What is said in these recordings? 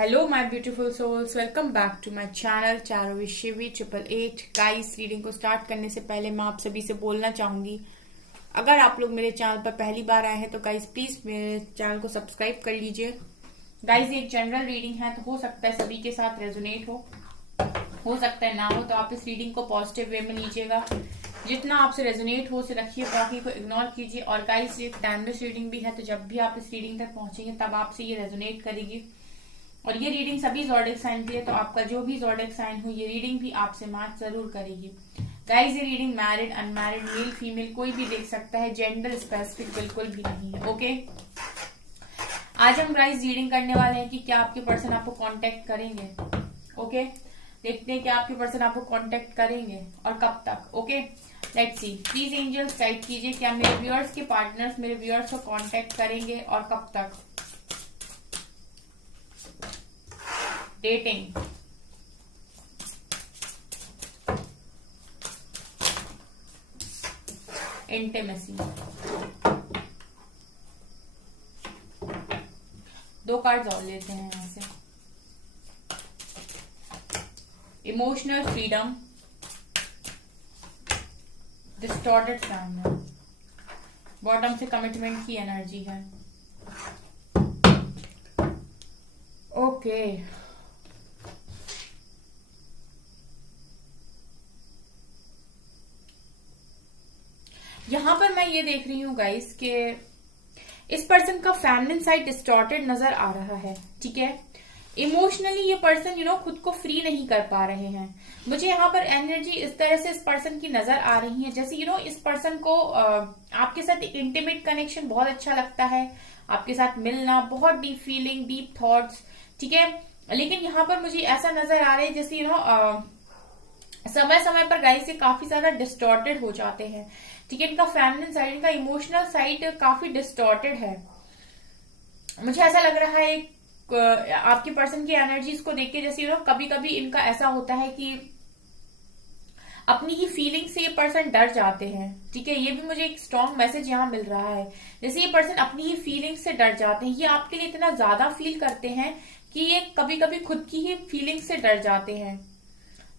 Hello my beautiful souls, welcome back to my channel चारों विषय 888। Guys, reading को start करने से पहले मैं आप सभी से बोलना चाहूंगी, अगर आप लोग मेरे चैनल पर पहली बार आए हैं तो गाइस प्लीज मेरे चैनल को सब्सक्राइब कर लीजिए। गाइस, ये एक जनरल रीडिंग है तो हो सकता है सभी के साथ रेजोनेट हो सकता है ना हो, तो आप इस रीडिंग को पॉजिटिव वे में लीजिएगा। जितना आपसे रेजोनेट हो उसे रखिए, बाकी को इग्नोर कीजिए। और गाइस, ये टाइमलेस रीडिंग भी है, तो जब भी आप इस रीडिंग तक पहुंचेंगे तब आपसे ये रेजोनेट करेगी। और ये रीडिंग सभी ज़ोडिएक साइन की है, तो आपका जो भी ज़ोडिएक साइन हो ये रीडिंग भी आपसे मैच जरूर करेगी। गाइस, ये reading married unmarried male female कोई भी देख सकता है, जेंडर स्पेसिफिक बिल्कुल भी नहीं है। ओके, आज हम गाइस रीडिंग करने वाले हैं कि क्या आपके पर्सन आपको कांटेक्ट करेंगे। ओके, देखते हैं कि आपके पर्सन आपको कांटेक्ट करेंगे और कब तक। Okay, let's see. Please angels guide कीजिए, क्या मेरे व्यूअर्स के पार्टनर्स मेरे व्यूअर्स को कांटेक्ट करेंगे और कब तक। Dating, intimacy. दो कार्ड्स और लेते हैं यहां से। Emotional freedom, distorted family, bottom से कमिटमेंट की एनर्जी है। ओके, यहां पर मैं ये देख रही हूँ गाइस कि इस पर्सन का फेमिनिन साइड डिस्टॉर्टेड नजर आ रहा है। ठीक है, इमोशनली ये पर्सन खुद को फ्री नहीं कर पा रहे हैं। मुझे यहाँ पर एनर्जी इस तरह से इस पर्सन की नजर आ रही है, जैसे इस पर्सन को आपके साथ एक इंटीमेट कनेक्शन बहुत अच्छा लगता है, आपके साथ मिलना, बहुत डीप फीलिंग, डीप थॉट्स। ठीक है, लेकिन यहाँ पर मुझे ऐसा नजर आ रहा है जैसे समय समय पर गाइस ये काफी ज्यादा डिस्टॉर्टेड हो जाते हैं। ठीक है, इनका फेमिनिन साइड, इनका इमोशनल साइड काफी डिस्टॉर्टेड है। मुझे ऐसा लग रहा है आपकी पर्सन की एनर्जीज को देख के, जैसे कभी कभी इनका ऐसा होता है कि अपनी ही फीलिंग से ये पर्सन डर जाते हैं। ठीक है, ये भी मुझे एक स्ट्रॉन्ग मैसेज यहाँ मिल रहा है, जैसे ये पर्सन अपनी ही फीलिंग से डर जाते हैं। ये आपके लिए इतना ज्यादा फील करते हैं कि ये कभी कभी खुद की ही फीलिंग से डर जाते हैं।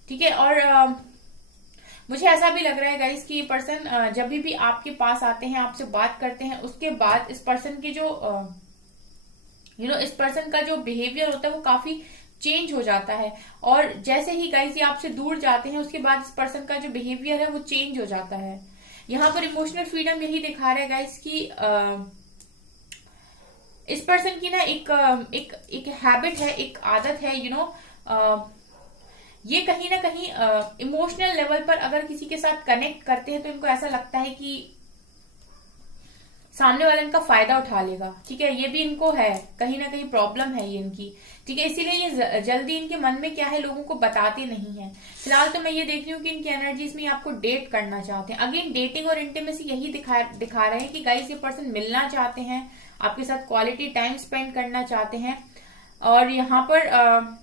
ठीक है, और मुझे ऐसा भी लग रहा है गाइस कि ये पर्सन जब भी आपके पास आते हैं, आपसे बात करते हैं, उसके बाद इस पर्सन की जो इस पर्सन का जो बिहेवियर होता है वो काफी चेंज हो जाता है। और जैसे ही गाइस ये आपसे दूर जाते हैं, उसके बाद इस पर्सन का जो बिहेवियर है वो चेंज हो जाता है। यहाँ पर इमोशनल फ्रीडम यही दिखा रहा है गाइस कि इस पर्सन की ना एक हैबिट है, एक आदत है, ये कहीं ना कहीं इमोशनल लेवल पर अगर किसी के साथ कनेक्ट करते हैं तो इनको ऐसा लगता है कि सामने वाला इनका फायदा उठा लेगा। ठीक है, ये भी इनको है, कहीं ना कहीं प्रॉब्लम है ये इनकी। ठीक है, इसीलिए ये जल्दी इनके मन में क्या है लोगों को बताते नहीं है। फिलहाल तो मैं ये देख रही हूँ कि इनकी एनर्जीज में आपको डेट करना चाहते हैं। अगेन डेटिंग और इंटीमेसी यही दिखा रहे हैं कि गाइस ये पर्सन मिलना चाहते हैं, आपके साथ क्वालिटी टाइम स्पेंड करना चाहते हैं। और यहाँ पर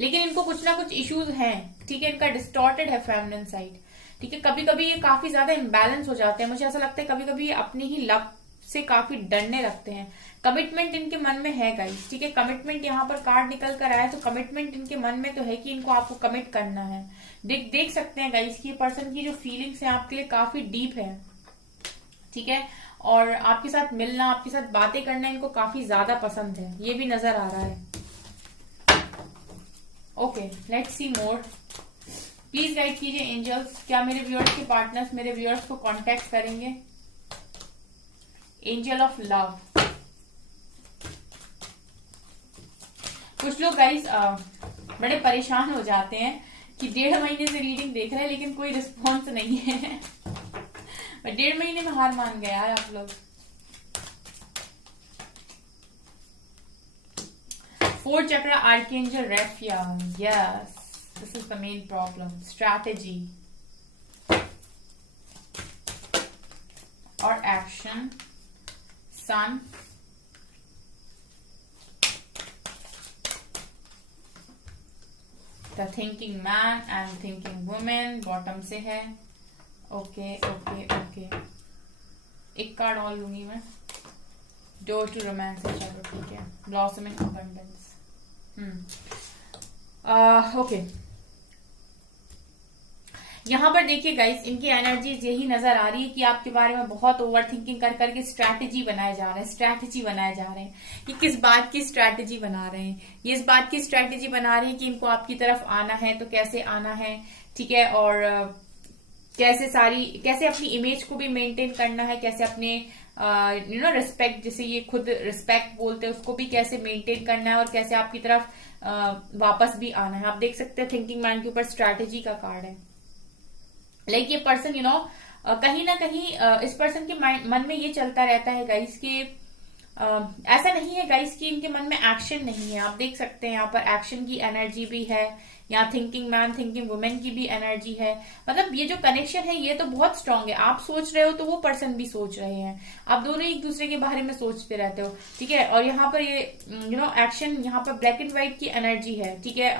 लेकिन इनको कुछ ना कुछ इश्यूज हैं। ठीक है, इनका डिस्टॉर्टेड है फेमिनिन साइड। ठीक है, कभी कभी ये काफी ज्यादा इम्बैलेंस हो जाते हैं। मुझे ऐसा लगता है कभी कभी ये अपने ही लव से काफी डरने लगते हैं। कमिटमेंट इनके मन में है गाइस। ठीक है, कमिटमेंट यहाँ पर कार्ड निकल कर आया, तो कमिटमेंट इनके मन में तो है कि इनको आपको कमिट करना है। देख सकते हैं गाइस कि पर्सन की जो फीलिंग्स है आपके लिए काफी डीप है। ठीक है, और आपके साथ मिलना, आपके साथ बातें करना इनको काफी ज्यादा पसंद है, ये भी नजर आ रहा है। Okay, let's C more. Please guide कीजिए एंजल्स, क्या मेरे व्यूअर्स के पार्टनर्स मेरे व्यूअर्स को कांटेक्ट करेंगे। Angel of love. कुछ लोग गाइस बड़े परेशान हो जाते हैं कि 1.5 महीने से रीडिंग देख रहे हैं लेकिन कोई रिस्पॉन्स नहीं है। 1.5 महीने में हार मान गए यार आप लोग। 4th chakra, Archangel Raphael. Yes, this is the main problem. Strategy or action. Sun. The thinking man and thinking woman. Bottom से है। Okay. एक कार्ड और लूंगी मैं। डोर टू रोमांस है, चलो ठीक है। Blossoming abundance. ओके, यहाँ पर देखिए गाइस, इनकी एनर्जीज यही नजर आ रही है कि आपके बारे में बहुत ओवर थिंकिंग कर करके स्ट्रैटेजी बनाए जा रहे हैं, स्ट्रैटेजी बनाए जा रहे हैं। कि किस बात की स्ट्रैटेजी बना रहे हैं? ये इस बात की स्ट्रैटेजी बना रहे हैं कि इनको आपकी तरफ आना है, तो कैसे आना है, ठीक है, और कैसे अपनी इमेज को भी मेंटेन करना है, कैसे अपने रिस्पेक्ट, जिसे ये खुद रिस्पेक्ट बोलते हैं, उसको भी कैसे मेंटेन करना है, और कैसे आपकी तरफ वापस भी आना है। आप देख सकते हैं थिंकिंग मैन के ऊपर स्ट्रैटेजी का कार्ड है। लाइक ये पर्सन कहीं ना कहीं इस पर्सन के मन में ये चलता रहता है गाइस कि ऐसा नहीं है गाइस कि इनके मन में एक्शन नहीं है। आप देख सकते हैं यहाँ पर एक्शन की एनर्जी भी है, यहाँ थिंकिंग मैन थिंकिंग वुमेन की भी एनर्जी है। मतलब ये जो कनेक्शन है ये तो बहुत स्ट्रांग है। आप सोच रहे हो तो वो पर्सन भी सोच रहे हैं, आप दोनों एक दूसरे के बारे में सोचते रहते हो, ठीक है। और यहाँ पर ये एक्शन, यहाँ पर ब्लैक एंड व्हाइट की एनर्जी है, ठीक है।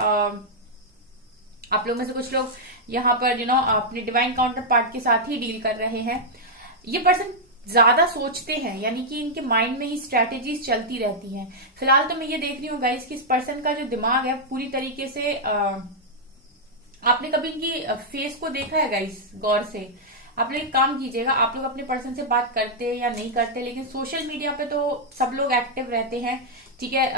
आप लोग में से कुछ लोग यहाँ पर अपने डिवाइन काउंटर पार्ट के साथ ही डील कर रहे हैं। ये पर्सन ज्यादा सोचते हैं, यानी कि इनके माइंड में ही स्ट्रैटेजीज चलती रहती हैं। फिलहाल तो मैं ये देख रही हूँ गाइस कि इस पर्सन का जो दिमाग है पूरी तरीके से आपने कभी इनकी फेस को देखा है गाइस गौर से? आप लोग एक काम कीजिएगा, आप लोग अपने पर्सन से बात करते हैं या नहीं करते, लेकिन सोशल मीडिया पे तो सब लोग एक्टिव रहते हैं, ठीक है।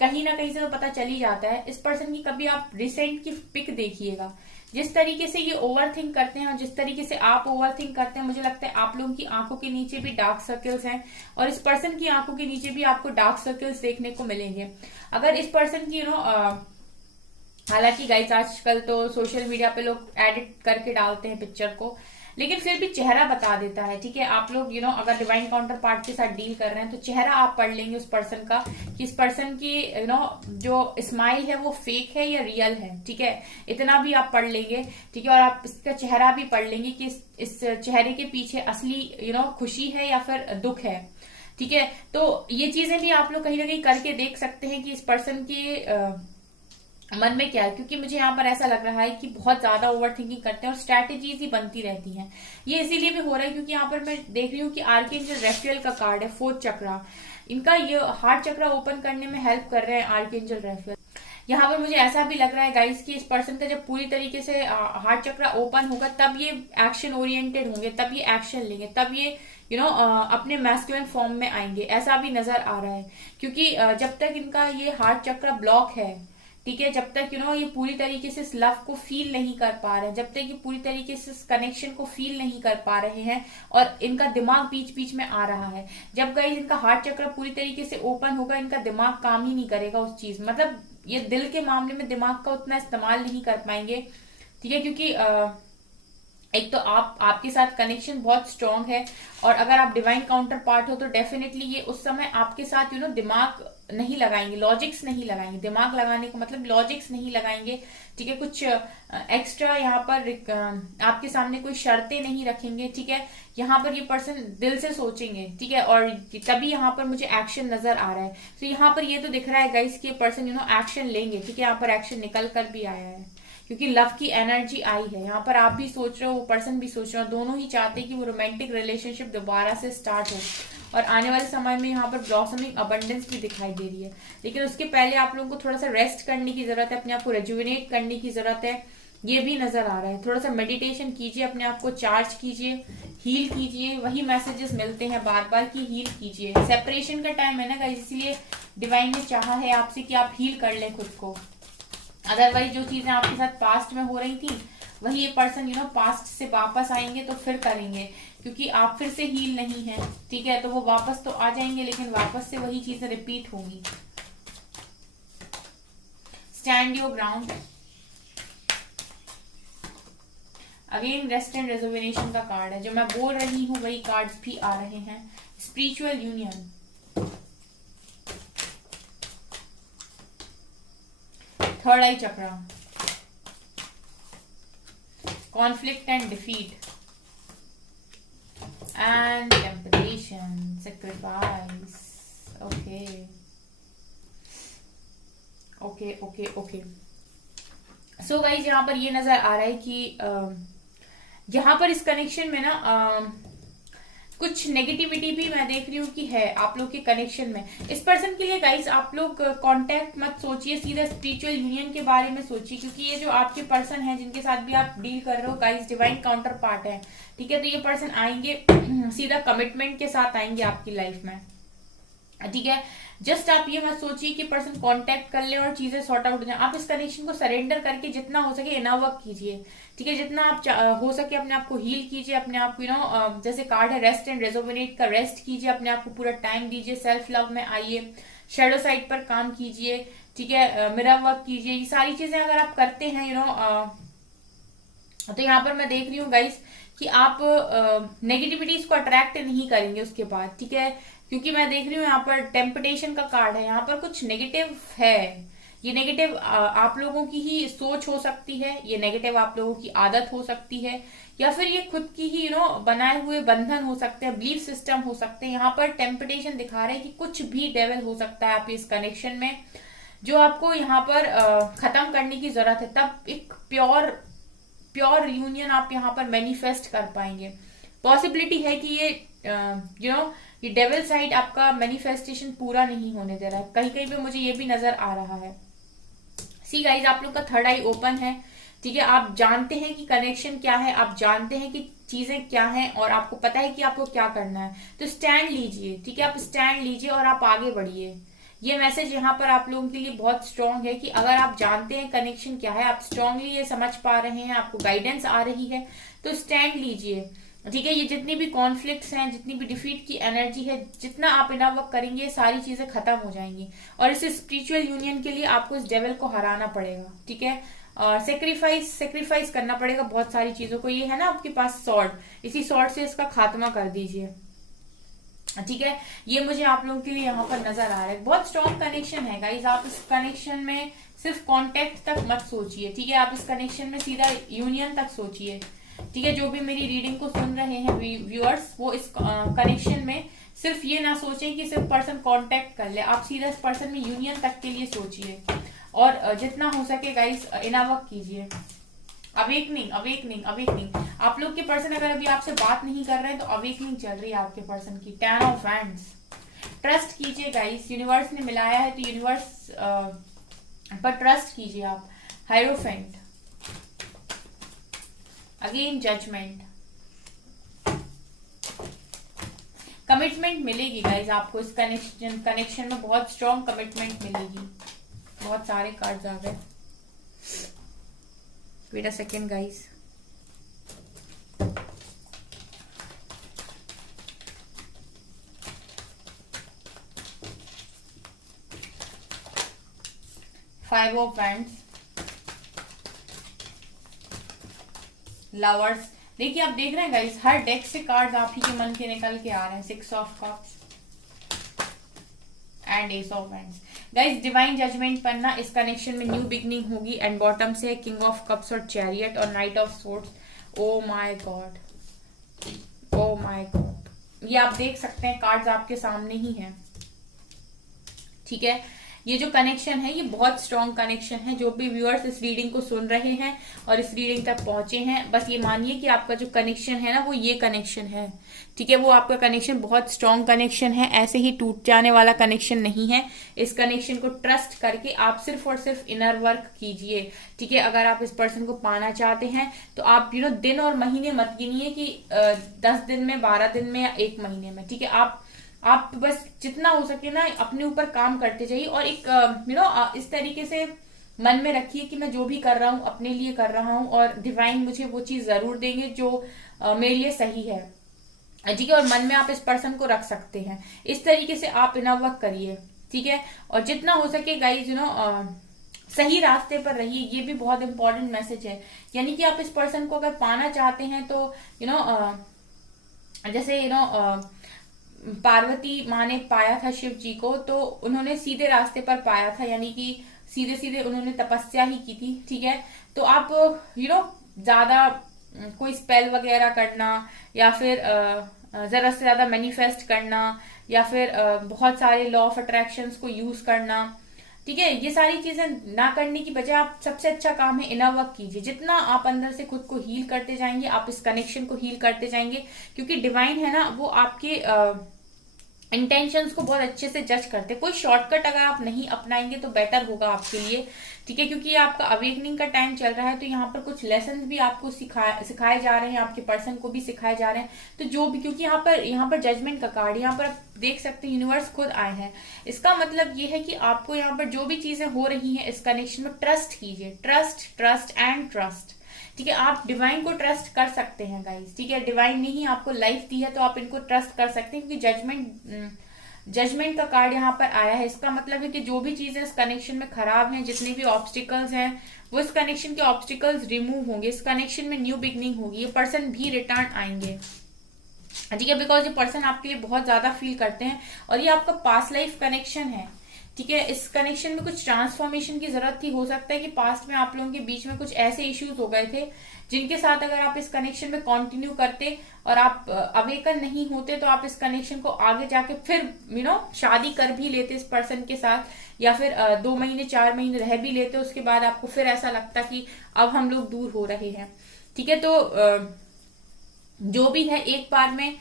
कहीं ना कहीं से तो पता चल ही जाता है। इस पर्सन की कभी आप रिसेंट की पिक देखिएगा, जिस तरीके से ये ओवर थिंक करते हैं और जिस तरीके से आप ओवर थिंक करते हैं, मुझे लगता है आप लोगों की आंखों के नीचे भी डार्क सर्कल्स हैं, और इस पर्सन की आंखों के नीचे भी आपको डार्क सर्कल्स देखने को मिलेंगे। अगर इस पर्सन की हालांकि गाइस आजकल तो सोशल मीडिया पे लोग एडिट करके डालते हैं पिक्चर को, लेकिन फिर भी चेहरा बता देता है, ठीक है। आप लोग अगर डिवाइन काउंटर पार्ट के साथ डील कर रहे हैं तो चेहरा आप पढ़ लेंगे उस पर्सन का, कि इस पर्सन की जो स्माइल है वो फेक है या रियल है, ठीक है। इतना भी आप पढ़ लेंगे, ठीक है। और आप इसका चेहरा भी पढ़ लेंगे कि इस चेहरे के पीछे असली खुशी है या फिर दुख है, ठीक है। तो ये चीजें भी आप लोग कहीं ना कहीं करके देख सकते हैं कि इस पर्सन की मन में क्या है, क्योंकि मुझे यहाँ पर ऐसा लग रहा है कि बहुत ज्यादा ओवर थिंकिंग करते हैं और स्ट्रैटेजीज ही बनती रहती हैं। ये इसीलिए भी हो रहा है क्योंकि यहाँ पर मैं देख रही हूँ कि आर्कएंजल रेफेल का कार्ड है, 4th चक्रा। इनका ये हार्ट चक्रा ओपन करने में हेल्प कर रहे हैं आर्कएंजल रेफेल। यहाँ पर मुझे ऐसा भी लग रहा है गाइस कि इस पर्सन का जब पूरी तरीके से हार्ट चक्रा ओपन होगा तब ये एक्शन ओरिएंटेड होंगे, तब ये एक्शन लेंगे, तब ये अपने मैस्कुलिन फॉर्म में आएंगे, ऐसा भी नजर आ रहा है। क्योंकि जब तक इनका ये हार्ट चक्रा ब्लॉक है, ठीक है, जब तक ये पूरी तरीके से इस लव को फील नहीं कर पा रहे हैं, जब तक ये पूरी तरीके से इस कनेक्शन को फील नहीं कर पा रहे हैं, और इनका दिमाग बीच बीच में आ रहा है, जब गाइस इनका हार्ट चक्र पूरी तरीके से ओपन होगा, इनका दिमाग काम ही नहीं करेगा उस चीज, मतलब ये दिल के मामले में दिमाग का उतना इस्तेमाल नहीं कर पाएंगे, ठीक है। क्योंकि एक तो आपके साथ कनेक्शन बहुत स्ट्रांग है, और अगर आप डिवाइन काउंटर पार्ट हो तो डेफिनेटली ये उस समय आपके साथ दिमाग नहीं लगाएंगे, लॉजिक्स नहीं लगाएंगे। दिमाग लगाने का मतलब लॉजिक्स नहीं लगाएंगे, ठीक है। कुछ एक्स्ट्रा यहाँ पर आपके सामने कोई शर्तें नहीं रखेंगे, ठीक है। यहाँ पर ये पर्सन दिल से सोचेंगे, ठीक है, और तभी यहाँ पर मुझे एक्शन नजर आ रहा है। तो यहाँ पर ये तो दिख रहा है गाइस कि ये पर्सन एक्शन लेंगे, ठीक है। यहाँ पर एक्शन निकल कर भी आया है क्योंकि लव की एनर्जी आई है। यहाँ पर आप भी सोच रहे हो, वो पर्सन भी सोच रहे हो, दोनों ही चाहते हैं कि वो रोमांटिक रिलेशनशिप दोबारा से स्टार्ट हो, और आने वाले समय में यहाँ पर ब्लॉसमिंग अबंडेंस भी दिखाई दे रही है। लेकिन उसके पहले आप लोगों को थोड़ा सा रेस्ट करने की जरूरत है, अपने आप को रेजुविनेट करने की जरूरत है, ये भी नजर आ रहा है। थोड़ा सा मेडिटेशन कीजिए, अपने आप को चार्ज कीजिए, हील कीजिए। वही मैसेजेस मिलते हैं बार बार कि हील कीजिए। सेपरेशन का टाइम है ना गाइस, इसलिए डिवाइन ने चाहा है आपसे कि आप हील कर लें खुद को। अदरवाइज जो चीजें आपके साथ पास्ट में हो रही थी वही ये पर्सन पास्ट से वापस आएंगे तो फिर करेंगे, क्योंकि आप फिर से हील नहीं है, ठीक है। तो वो वापस तो आ जाएंगे लेकिन वापस से वही चीजें रिपीट होंगी। Stand your ground. Again rest and rejuvenation का कार्ड है, जो मैं बोल रही हूँ वही कार्ड्स भी आ रहे हैं। Spiritual union, third I chakra, conflict and defeat, and temptation, sacrifice. Okay okay okay okay. So guys यहाँ पर ये नजर आ रहा है कि यहाँ पर इस कनेक्शन में ना कुछ नेगेटिविटी भी मैं देख रही हूँ कि है आप लोग के कनेक्शन में। इस पर्सन के लिए गाइस आप लोग कांटेक्ट मत सोचिए, सीधा स्पिरिचुअल यूनियन के बारे में सोचिए, क्योंकि ये जो आपके पर्सन है जिनके साथ भी आप डील कर रहे हो गाइस डिवाइन काउंटर पार्ट है, ठीक है। तो ये पर्सन आएंगे सीधा कमिटमेंट के साथ आएंगे आपकी लाइफ में, ठीक है। जस्ट आप ये मत सोचिए कि पर्सन कांटेक्ट कर ले और चीजें सॉर्ट आउट हो जाए। आप इस कनेक्शन को सरेंडर करके जितना हो सके इनर वर्क कीजिए, ठीक है। जितना आप हो सके अपने आप को हील कीजिए, अपने आप को जैसे कार्ड है रेस्ट एंड रेजोविनेट का, रेस्ट कीजिए, अपने आप को पूरा टाइम दीजिए, सेल्फ लव में आइए, शैडो साइड पर काम कीजिए, ठीक है। मिरर वर्क कीजिए। ये सारी चीजें अगर आप करते हैं तो यहाँ पर मैं देख रही हूँ गाइस कि आप नेगेटिविटीज को अट्रैक्ट नहीं करेंगे उसके बाद, ठीक है। क्योंकि मैं देख रही हूँ यहाँ पर टेम्पटेशन का कार्ड है, यहाँ पर कुछ नेगेटिव है। ये नेगेटिव आप लोगों की ही सोच हो सकती है, ये नेगेटिव आप लोगों की आदत हो सकती है, या फिर ये खुद की ही बनाए हुए बंधन हो सकते हैं, बिलीफ सिस्टम हो सकते हैं। यहाँ पर टेम्पटेशन दिखा रहे हैं कि कुछ भी डेविल हो सकता है आप इस कनेक्शन में, जो आपको यहाँ पर खत्म करने की जरूरत है। तब एक प्योर रियूनियन आप यहाँ पर मैनिफेस्ट कर पाएंगे। पॉसिबिलिटी है कि ये ये डेविल साइड आपका मैनिफेस्टेशन पूरा नहीं होने दे रहा है, कहीं कहीं पे मुझे ये भी नजर आ रहा है। सी गाइज आप लोग का थर्ड आई ओपन है, ठीक है। आप जानते हैं कि कनेक्शन क्या है, आप जानते हैं कि चीजें क्या हैं, और आपको पता है कि आपको क्या करना है। तो स्टैंड लीजिए, ठीक है। आप स्टैंड लीजिए और आप आगे बढ़िए। ये मैसेज यहाँ पर आप लोगों के लिए बहुत स्ट्रांग है कि अगर आप जानते हैं कनेक्शन क्या है, आप स्ट्रांगली ये समझ पा रहे हैं, आपको गाइडेंस आ रही है, तो स्टैंड लीजिए, ठीक है। ये जितनी भी कॉन्फ्लिक्ट्स हैं, जितनी भी डिफीट की एनर्जी है, जितना आप इनर वर्क करेंगे सारी चीजें खत्म हो जाएंगी। और इस स्पिरिचुअल यूनियन के लिए आपको इस डेविल को हराना पड़ेगा, ठीक है। और सेक्रीफाइस करना पड़ेगा बहुत सारी चीजों को। ये है ना आपके पास सॉर्ड, इसी सॉर्ड से इसका खात्मा कर दीजिए, ठीक है। ये मुझे आप लोगों के लिए यहाँ पर नजर आ रहा है। बहुत स्ट्रॉन्ग कनेक्शन है गाइज। आप इस कनेक्शन में सिर्फ कांटेक्ट तक मत सोचिए, ठीक है। आप इस कनेक्शन में सीधा यूनियन तक सोचिए, ठीक है। जो भी मेरी रीडिंग को सुन रहे हैं व्यूअर्स, वो इस कनेक्शन में सिर्फ ये ना सोचें कि सिर्फ पर्सन कांटेक्ट कर ले, आप सीधा इस पर्सन में यूनियन तक के लिए सोचिए, और जितना हो सके गाइस इनर वर्क कीजिए। अवेकनिंग आप लोग के पर्सन अगर अभी आपसे बात नहीं कर रहे हैं तो अवेकनिंग चल रही है आपके पर्सन की। 10 ऑफ वैंड्स, ट्रस्ट कीजिए गाइस, यूनिवर्स ने मिलाया है तो यूनिवर्स पर ट्रस्ट कीजिए आप। हायरोफेंट, अगेन जजमेंट, कमिटमेंट मिलेगी गाइज आपको इस कनेक्शन में, बहुत स्ट्रॉन्ग कमिटमेंट मिलेगी। बहुत सारे कार्ड्स आ गए, wait a second guys. Five of wands, lovers. देखिए आप देख रहे हैं गाइस, हर डेक से कार्ड्स आप ही के मन के निकल के आ रहे हैं। 6 of cups and ace of wands. Guys divine judgment पढ़ना, इस कनेक्शन में न्यू बिगनिंग होगी। एंड बॉटम से किंग ऑफ कप्स और चैरियट और knight of swords. Oh my god, oh my god. ये आप देख सकते हैं कार्ड्स आपके सामने ही हैं, ठीक है। ये जो कनेक्शन है ये बहुत स्ट्रॉन्ग कनेक्शन है। जो भी व्यूअर्स इस रीडिंग को सुन रहे हैं और इस रीडिंग तक पहुंचे हैं, बस ये मानिए कि आपका जो कनेक्शन है ना वो ये कनेक्शन है, ठीक है। वो आपका कनेक्शन बहुत स्ट्रॉन्ग कनेक्शन है, ऐसे ही टूट जाने वाला कनेक्शन नहीं है। इस कनेक्शन को ट्रस्ट करके आप सिर्फ और सिर्फ इनर वर्क कीजिए, ठीक है। अगर आप इस पर्सन को पाना चाहते हैं तो आप दिन और महीने मत गिनिए कि 10 दिन में, 12 दिन में या 1 महीने में, ठीक है। आप बस जितना हो सके ना अपने ऊपर काम करते जाइए, और एक इस तरीके से मन में रखिए कि मैं जो भी कर रहा हूँ अपने लिए कर रहा हूँ, और डिवाइन मुझे वो चीज जरूर देंगे जो मेरे लिए सही है, ठीक है। और मन में आप इस पर्सन को रख सकते हैं। इस तरीके से आप इनर वर्क करिए, ठीक है। और जितना हो सके गाइज सही रास्ते पर रहिए। ये भी बहुत इंपॉर्टेंट मैसेज है, यानी कि आप इस पर्सन को अगर पाना चाहते हैं तो जैसे पार्वती माँ ने पाया था शिव जी को, तो उन्होंने सीधे रास्ते पर पाया था, यानी कि सीधे सीधे उन्होंने तपस्या ही की थी, ठीक है। तो आप ज्यादा कोई स्पेल वगैरह करना, या फिर जरा से ज्यादा मैनिफेस्ट करना, या फिर बहुत सारे लॉ ऑफ अट्रैक्शंस को यूज करना, ठीक है, ये सारी चीजें ना करने की बजाय आप सबसे अच्छा काम है इनर वर्क कीजिए। जितना आप अंदर से खुद को हील करते जाएंगे, आप इस कनेक्शन को हील करते जाएंगे, क्योंकि डिवाइन है ना, वो आपके इंटेंशंस को बहुत अच्छे से जज करते हैं। कोई शॉर्टकट अगर आप नहीं अपनाएंगे तो बेटर होगा आपके लिए, ठीक है, क्योंकि ये आपका अवेकनिंग का टाइम चल रहा है। तो यहाँ पर कुछ लेसन भी आपको सिखाए जा रहे हैं, आपके पर्सन को भी सिखाए जा रहे हैं। तो जो भी, क्योंकि यहाँ पर जजमेंट का कार्ड, यहाँ पर आप देख सकते हैं यूनिवर्स खुद आए हैं। इसका मतलब ये है कि आपको यहाँ पर जो भी चीजें हो रही हैं इस कनेक्शन में, ट्रस्ट कीजिए। ट्रस्ट, ट्रस्ट एंड ट्रस्ट, ठीक है। आप डिवाइन को ट्रस्ट कर सकते हैं गाइस, ठीक है। डिवाइन ने ही आपको लाइफ दी है तो आप इनको ट्रस्ट कर सकते हैं, क्योंकि जजमेंट का कार्ड यहाँ पर आया है। इसका मतलब है कि जो भी चीजें इस कनेक्शन में खराब हैं, जितने भी ऑब्स्टिकल्स हैं, वो इस कनेक्शन के ऑब्स्टिकल्स रिमूव होंगे। इस कनेक्शन में न्यू बिगनिंग होगी। ये पर्सन भी रिटर्न आएंगे, ठीक है, बिकॉज ये पर्सन आपके लिए बहुत ज्यादा फील करते हैं और ये आपका पास्ट लाइफ कनेक्शन है, ठीक है। इस कनेक्शन में कुछ ट्रांसफॉर्मेशन की जरूरत थी। हो सकता है कि पास्ट में आप लोगों के बीच में कुछ ऐसे इश्यूज हो गए थे जिनके साथ अगर आप इस कनेक्शन में कंटिन्यू करते और आप अवेकन नहीं होते तो आप इस कनेक्शन को आगे जाके फिर शादी कर भी लेते इस पर्सन के साथ, या फिर 2 महीने 4 महीने रह भी लेते। उसके बाद आपको फिर ऐसा लगता कि अब हम लोग दूर हो रहे हैं, ठीक है। तो जो भी है, एक बार में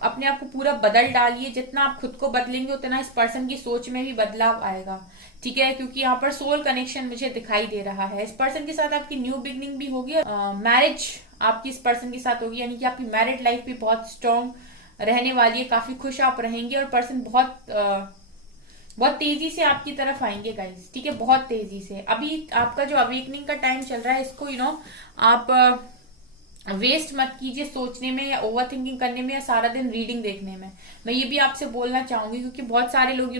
अपने आप को पूरा बदल डालिए। जितना आप खुद को बदलेंगे उतना इस पर्सन की सोच में भी बदलाव आएगा, ठीक है, क्योंकि यहाँ पर सोल कनेक्शन मुझे दिखाई दे रहा है। इस पर्सन के साथ आपकी न्यू बिगनिंग भी होगी, मैरिज आपकी इस पर्सन के साथ होगी, यानी कि आपकी मैरिड लाइफ भी बहुत स्ट्रांग रहने वाली है। काफी खुश आप रहेंगे और पर्सन बहुत तेजी से आपकी तरफ आएंगे गाइस, ठीक है, बहुत तेजी से। अभी आपका जो अवेकनिंग का टाइम चल रहा है, इसको आप वेस्ट मत कीजिए सोचने में या ओवर थिंकिंग करने में या सारा दिन रीडिंग देखने में। मैं ये भी आपसे बोलना चाहूंगी, क्योंकि बहुत सारे लोग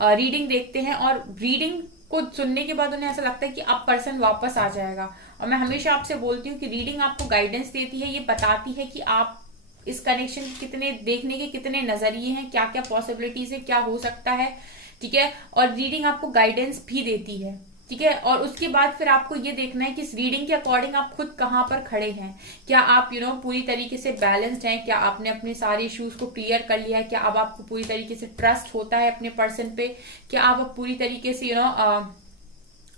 रीडिंग देखते हैं और रीडिंग को सुनने के बाद उन्हें ऐसा लगता है कि अब पर्सन वापस आ जाएगा। और मैं हमेशा आपसे बोलती हूँ कि रीडिंग आपको गाइडेंस देती है, ये बताती है कि आप इस कनेक्शन कितने देखने के कितने नजरिए हैं, क्या क्या पॉसिबिलिटीज है, क्या हो सकता है, ठीक है। और रीडिंग आपको गाइडेंस भी देती है, ठीक है। और उसके बाद फिर आपको ये देखना है कि इस रीडिंग के अकॉर्डिंग आप खुद कहाँ पर खड़े हैं। क्या आप पूरी तरीके से बैलेंस्ड हैं? क्या आपने अपने सारे इश्यूज को क्लियर कर लिया है? क्या अब आपको पूरी तरीके से ट्रस्ट होता है अपने पर्सन पे? क्या आप पूरी तरीके से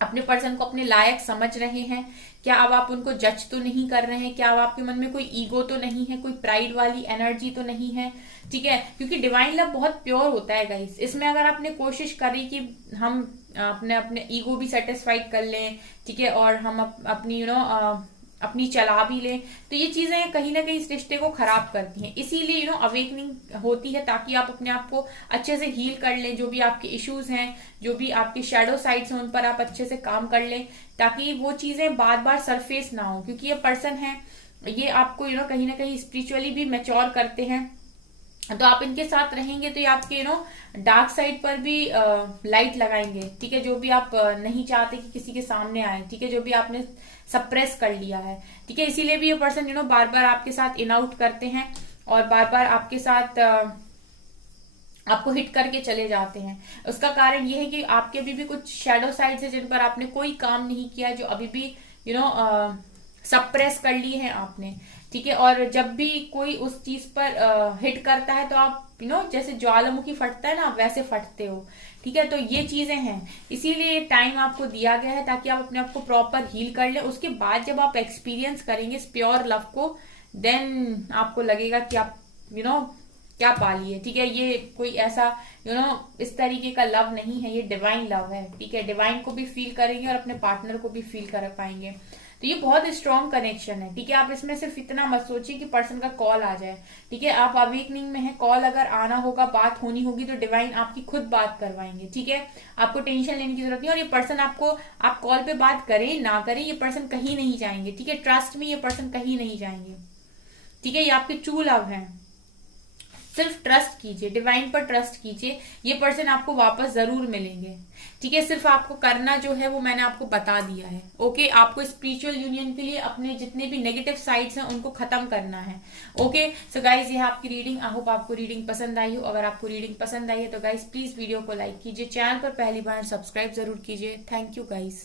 अपने पर्सन को अपने लायक समझ रहे हैं? क्या अब आप उनको जज तो नहीं कर रहे हैं? क्या अब आपके मन में कोई ईगो तो नहीं है, कोई प्राइड वाली एनर्जी तो नहीं है, ठीक है। क्योंकि डिवाइन लव बहुत प्योर होता है गाइस। इसमें अगर आपने कोशिश करी कि हम अपने ईगो भी सेटिस्फाइड कर लें, ठीक है, और हम अपनी चला भी लें, तो ये चीजें कहीं ना कहीं इस रिश्ते को खराब करती हैं। इसीलिए अवेकनिंग होती है, ताकि आप अपने आप को अच्छे से हील कर लें। जो भी आपके इश्यूज हैं, जो भी आपके शैडो साइड्स हैं, उन पर आप अच्छे से काम कर लें, ताकि वो चीजें बार बार सरफेस ना हो। क्योंकि ये पर्सन है, ये आपको कहीं ना कहीं स्पिरिचुअली भी मैच्योर करते हैं। तो आप इनके साथ रहेंगे तो ये आपके डार्क साइड पर भी लाइट लगाएंगे, ठीक है। जो भी आप नहीं चाहते कि किसी के सामने आए, ठीक है, जो भी आपने सप्रेस कर लिया है, ठीक है। इसीलिए भी ये पर्सन बार बार आपके साथ इन आउट करते हैं और बार बार आपके साथ आपको हिट करके चले जाते हैं। उसका कारण ये है कि आपके अभी भी कुछ शैडो साइड्स है जिन पर आपने कोई काम नहीं किया, जो अभी भी सप्रेस कर लिए हैं आपने, ठीक है। और जब भी कोई उस चीज पर हिट करता है तो आप जैसे ज्वालामुखी फटता है ना, वैसे फटते हो, ठीक है। तो ये चीजें हैं, इसीलिए टाइम आपको दिया गया है ताकि आप अपने आप को प्रॉपर हील कर ले। उसके बाद जब आप एक्सपीरियंस करेंगे इस प्योर लव को, देन आपको लगेगा कि आप क्या पा लिए, ठीक है। ये कोई ऐसा इस तरीके का लव नहीं है, ये डिवाइन लव है, ठीक है। डिवाइन को भी फील करेंगे और अपने पार्टनर को भी फील कर पाएंगे। तो ये बहुत स्ट्रॉन्ग कनेक्शन है, ठीक है। आप इसमें सिर्फ इतना मत सोचिए कि पर्सन का कॉल आ जाए, ठीक है। आप अवेकनिंग में है, कॉल अगर आना होगा, बात होनी होगी तो डिवाइन आपकी खुद बात करवाएंगे, ठीक है। आपको टेंशन लेने की जरूरत नहीं। और ये पर्सन आप कॉल पे बात करें ना करें, ये पर्सन कहीं नहीं जाएंगे, ठीक है। ट्रस्ट में ये पर्सन कहीं नहीं जाएंगे, ठीक है। ये आपके ट्रू लव है। सिर्फ ट्रस्ट कीजिए, डिवाइन पर ट्रस्ट कीजिए, ये पर्सन आपको वापस जरूर मिलेंगे, ठीक है। सिर्फ आपको करना जो है वो मैंने आपको बता दिया है, ओके। आपको स्पिरिचुअल यूनियन के लिए अपने जितने भी नेगेटिव साइड्स हैं उनको खत्म करना है, ओके। सो गाइज, ये है आपकी रीडिंग। आई होप आपको रीडिंग पसंद आई हो। अगर आपको रीडिंग पसंद आई है तो गाइज प्लीज वीडियो को लाइक कीजिए, चैनल पर पहली बार सब्सक्राइब जरूर कीजिए। Thank you guys.